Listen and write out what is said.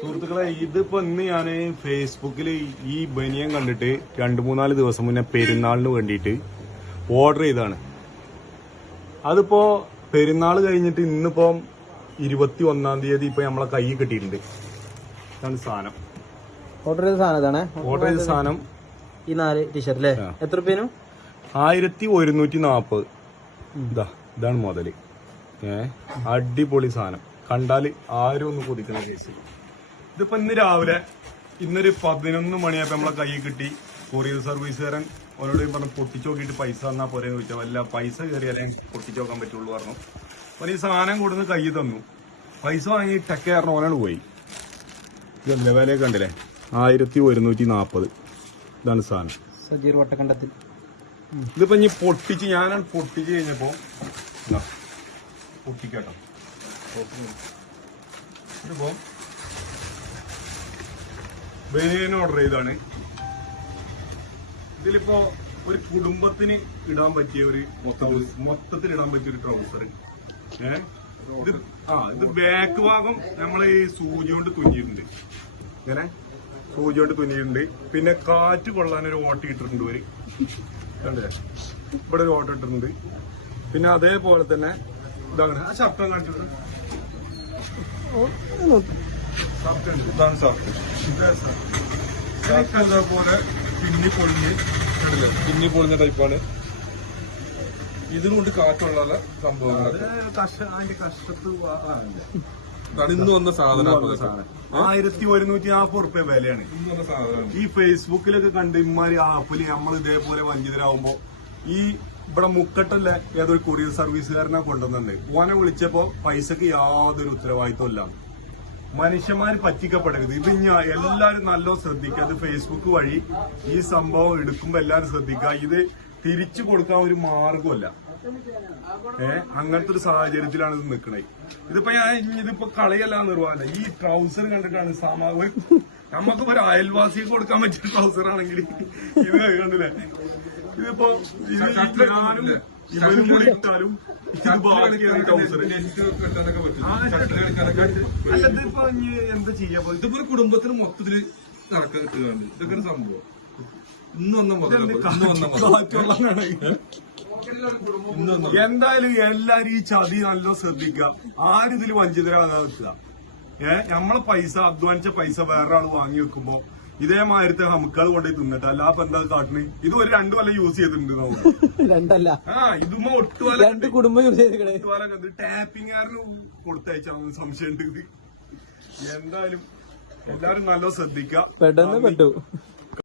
സുഹൃത്തുക്കളെ ഇതിപ്പോ ഇന്ന് ഞാൻ ഫേസ്ബുക്കിൽ ഈ ബനിയൻ കണ്ടിട്ട് രണ്ടു മൂന്നാൽ ദിവസം മുന്നേ പെരുന്നാളിന് വേണ്ടിയിട്ട് ഓർഡർ ചെയ്താണ് അതിപ്പോ പെരുന്നാൾ കഴിഞ്ഞിട്ട് ഇന്നിപ്പം ഇരുപത്തി ഒന്നാം തീയതി ഇപ്പൊ നമ്മളെ കൈ കിട്ടിയിട്ടുണ്ട്. ഇതാണ് സാധനം. ഓർഡർ ചെയ്ത സാധനം ഇതാണേ? ഓർഡർ ചെയ്ത സാധനം. ഈ നാല് ടീഷർട്ട് അല്ലേ എത്ര റുപ്യനും ആയിരത്തി ഒരുന്നൂറ്റി നാപ്പത്. ഇതാ ഇതാണ് മുതൽ. ഏഹ് അടിപൊളി സാധനം. കണ്ടാൽ ആരും ഒന്ന് കൊതിക്കണം കേസ് ഇതിപ്പോ ഇന്ന് രാവിലെ ഇന്നൊരു പതിനൊന്ന് മണിയായപ്പോ നമ്മളെ കൈ കിട്ടി. കൊറിയർ സർവീസുകാരൻ അവനോട് പറഞ്ഞു പൊട്ടിച്ചു നോക്കിയിട്ട് പൈസ തന്നാ പോരെ ചോദിച്ചാൽ വല്ല പൈസ കയറിയാലേ പൊട്ടിച്ചു നോക്കാൻ പറ്റുള്ളൂ പറഞ്ഞു. അവൻ ഈ സാധനം കൊടുന്ന് കൈ തന്നു. പൈസ വാങ്ങി ടെക്കെ കാരണം ഓനാണ് പോയി. ഇതല്ലേ വില കണ്ടില്ലേ? ആയിരത്തി ഒരുന്നൂറ്റി നാപ്പത്. ഇതാണ് സാധനം. സജീർ വട്ടക്കണ്ടത്തിൽ. ഇതിപ്പോ ഇനി പൊട്ടിച്ച് ഞാനാണ് പൊട്ടിച്ച് കഴിഞ്ഞപ്പോ പൊട്ടിക്കാട്ടോ. ഇതിപ്പോ ബനിയൻ ഓർഡർ ചെയ്താണ് ഇതിലിപ്പോ ഒരു കുടുംബത്തിന് ഇടാൻ പറ്റിയ ഒരു മൊത്തത്തിൽ ഇടാൻ പറ്റിയ ഒരു ട്രൗസർ ഇത് ആ ഇത് ബാക്ക് ഭാഗം നമ്മൾ ഈ സൂചി കൊണ്ട് തുന്നിയിട്ടുണ്ട്. ഇങ്ങനെ സൂചി കൊണ്ട് തുന്നിയിട്ടുണ്ട്. പിന്നെ കാറ്റ് കൊള്ളാൻ ഒരു ഓട്ടം ഇട്ടിട്ടുണ്ട് കണ്ടേ? ഇവിടെ ഒരു ഓട്ടം ഇട്ടിട്ടുണ്ട്. പിന്നെ അതേപോലെ തന്നെ ഇതാണ് ആ ശബ്ദം കാണിച്ചത് ഉണ്ട് ഇതാണ് ഷർട്ട് ഷർട്ട് അതേപോലെ പിന്നി പൊളിഞ്ഞ്? പിന്നി പൊളിഞ്ഞ ടൈപ്പാണ് ഇതുകൊണ്ട് കാറ്റുള്ള സംഭവങ്ങൾ ഇന്ന് വന്ന സാധനം ആയിരത്തി ഒരുന്നൂറ്റി നാൽപ്പത് റുപ്യ വിലയാണ് ഈ ഫേസ്ബുക്കിലൊക്കെ കണ്ട് ഇമാരി ആപ്പിൽ നമ്മൾ ഇതേപോലെ വഞ്ചിതരാകുമ്പോ ഈ ഇവിടെ മുക്കട്ടല്ലേ ഏതൊരു കൊറിയർ സർവീസുകാരനെ കൊണ്ടുവന്നുണ്ട്. ഓനെ വിളിച്ചപ്പോ പൈസക്ക് യാതൊരു ഉത്തരവാദിത്വം ഇല്ല മനുഷ്യന്മാര് പറ്റിക്കപ്പെടരുത്. ഇത് ഞാൻ എല്ലാവരും നല്ലോ ശ്രദ്ധിക്കുക. അത് ഫേസ്ബുക്ക് വഴി ഈ സംഭവം എടുക്കുമ്പോ എല്ലാവരും ശ്രദ്ധിക്കുക. ഇത് തിരിച്ചു കൊടുക്കാൻ ഒരു മാർഗമല്ല ഏ? അങ്ങനത്തെ ഒരു സാഹചര്യത്തിലാണ് ഇത് നിൽക്കണേ ഇതിപ്പോ ഞാൻ ഇതിപ്പോ കളയല്ല നിർവാഹന ഈ ട്രൗസർ കണ്ടിട്ടാണ് സാമാ നമ്മക്ക് നമുക്ക് ഒരു അയൽവാസിക്ക് കൊടുക്കാൻ പറ്റിയ ട്രൗസർ ആണെങ്കിൽ ഇത് കണ്ടില്ലേ? ഇതിപ്പോ ഇത് ഇവരും കൂടി ഇട്ടാലും ഇത് ഇതിപ്പോ എന്താ ചെയ്യാ? ഇപ്പൊ? ഇതിപ്പോ ഒരു കുടുംബത്തിന് മൊത്തത്തിൽ നടക്കാൻ കിട്ടുകയാണ്. ഇതൊക്കെ ഒരു സംഭവം. ഇന്ന് വന്ന മുതൽ ഇന്ന് വന്ന മുതൽ കാറ്റുള്ളതാണ്. ഇന്ന് വന്ന എന്തായാലും എല്ലാരും ഈ ചതി നല്ല ശ്രദ്ധിക്കുക. ആരും ഇതിൽ വഞ്ചിതരാകാതെ വെക്കുക ഏഹ് നമ്മളെ പൈസ അധ്വാനിച്ച പൈസ വേറൊരാൾ വാങ്ങി വെക്കുമ്പോ ഇതേമാതിരത്തെ ഹമുക്കാൾ കൊണ്ടുപോയി തിന്നിട്ട് അല്ലാപ്പൊ എന്താ കാട്ടിന് ഇത് ഒരു രണ്ടു കൊല്ലം യൂസ് ചെയ്തിട്ടുണ്ട്. രണ്ടല്ല. ആ ഇതുമ്മ ഒട്ടുവല രണ്ട് കുടുംബം യൂസ് ചെയ്തിക്കണേ ടാപ്പിംഗുകാരന് കൊടുത്തയച്ചാൽ സംശയം ഉണ്ട് എന്തായാലും എല്ലാരും നല്ല ശ്രദ്ധിക്കുക പെട്ടെന്ന് പെട്ടു.